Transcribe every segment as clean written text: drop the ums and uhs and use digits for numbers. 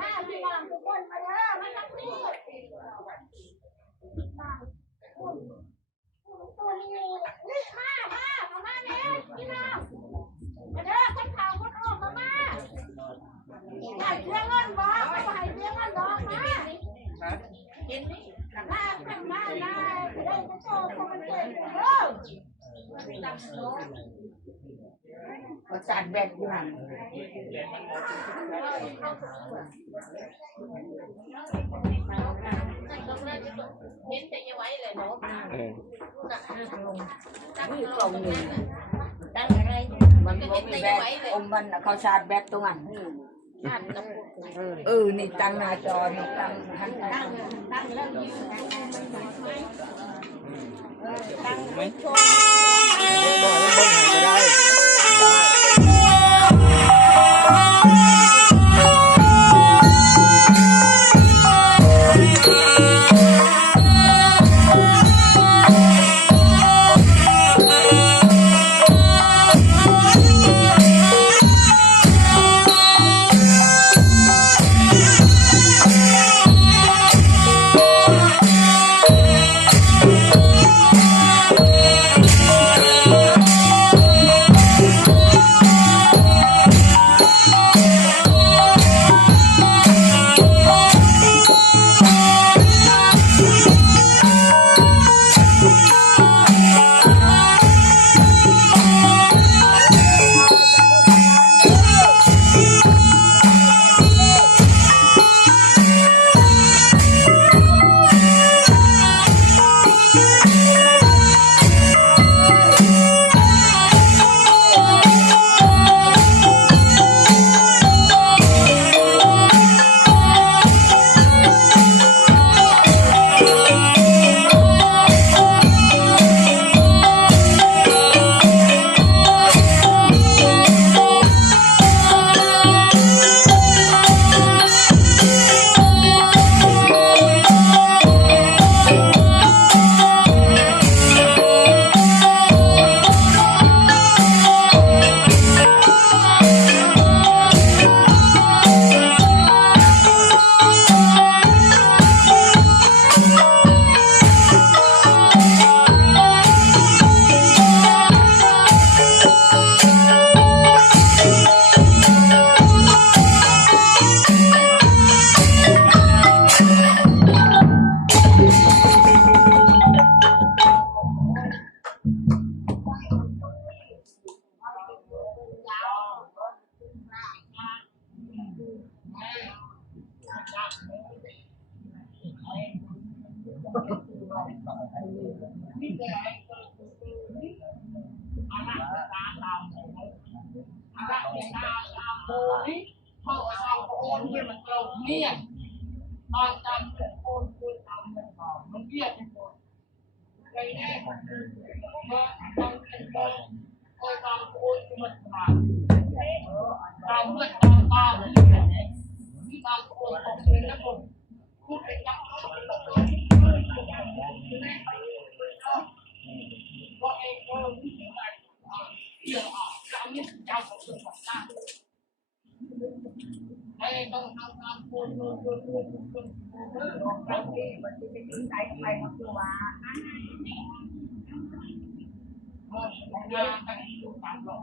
มาพี่น้องทุกคนมาเด้อมาจักนี่ตัวนี้นี่มาแม่พี่น้องมาเด้อคนข่าวคนออกมาให้เรื่องเงินบ่ให้เรื่องเงินดอกมาเห็นนี่มาได้ไปโชว์คนเก่งเด้อประสานแบตอยู่หั่นเห็นแต่ยังไว้เลยเนาะนี่กล่องนึงตั้งอะไรมันบ่มีแบตอมมันเขาชาร์จแบตตรงนั้นนี่ตั้งหน้าจอนี่ตั้งแล้วตั้งไม่ชนบอกว่าบ่ให้ก็ได้เนี่ยตอนจำเป็นโอนคือทำมันต่อมันเบี้ยเป็นคนใจแน่ของเธอว่าทำเป็นคนโอนตามโอนคือมันขาดตามเมื่อตามบ้านที่แบบนี้ที่ตามโอนของเป็นแล้วคนพูดเป็นยักษ์เขาเป็นตัวว่าเองก็รู้สึกว่าเดี๋ยวเราเนี่ยเจ้าของตัวของหน้าต้องทำงานคนเราเองมันจะเป็นนิสัยไปมันคือว่างานตั้งอยู่ตามหลอก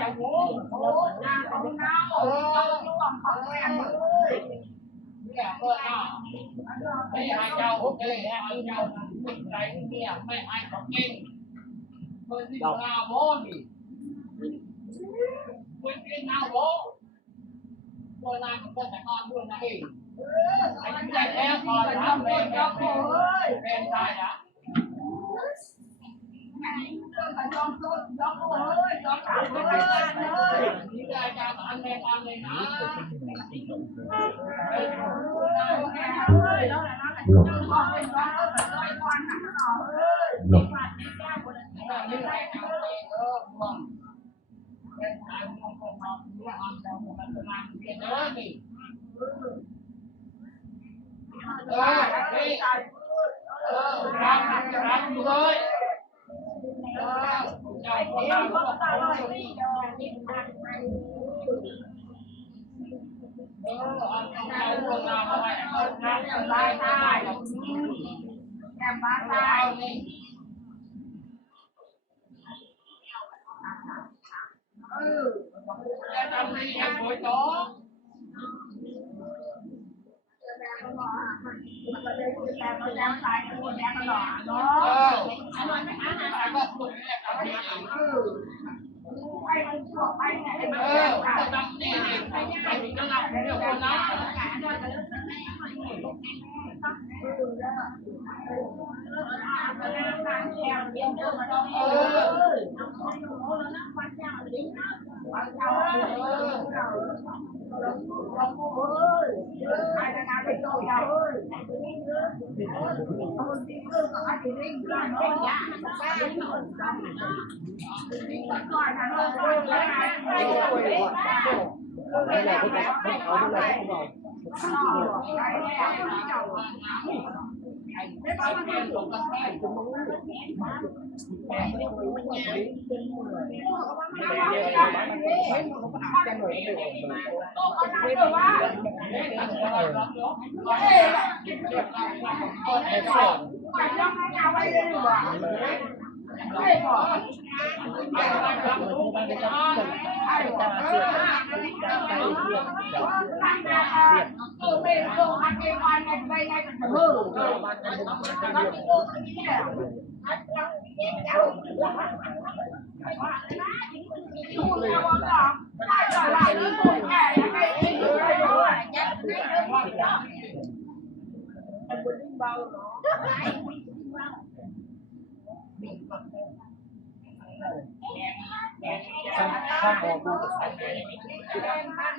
จะโง่โอ้ยาของเน่าร่วงเขาเลยเนี่ยเพื่อนไม่ให้เจ้าไม่ให้เจ้าติดใจเนี่ยไม่ให้เขาเก่งเพื่อนที่นาโบนี่เพื่อนที่นาโบเพื่อนนาเพื่อนแต่ก่อนเพื่อนนาเองไอ้ที่แท้ก่อนนะเป็นเป็นได้นะยอมสุดยอมเลยยอมขาดเลยนี่ได้การอันแรงอันเลยนะหลบ ข้างออก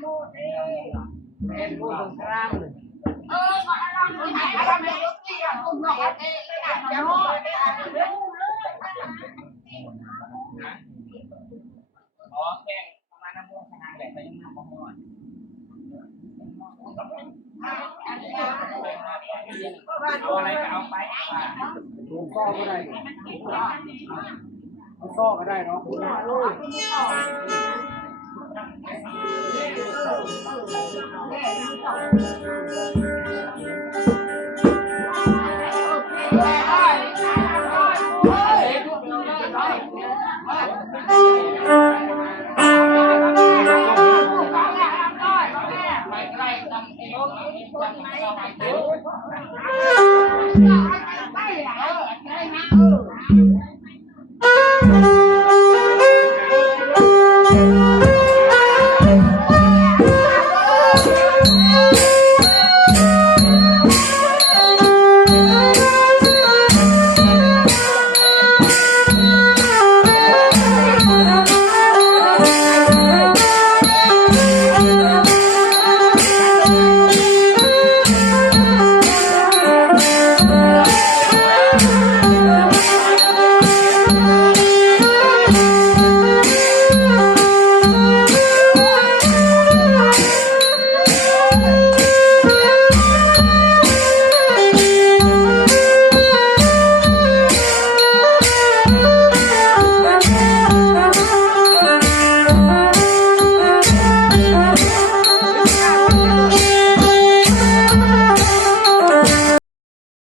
ดูเป็นรูปตรงกลางเลยอ๋อแกงประมาณน้ำมันขนาดแบบไปยังน้ำมันหน่อยเอาอะไรก็เอาไปดูซ่อก็ได้ซ่อก็ได้เนาะไปใกล้ทำเอง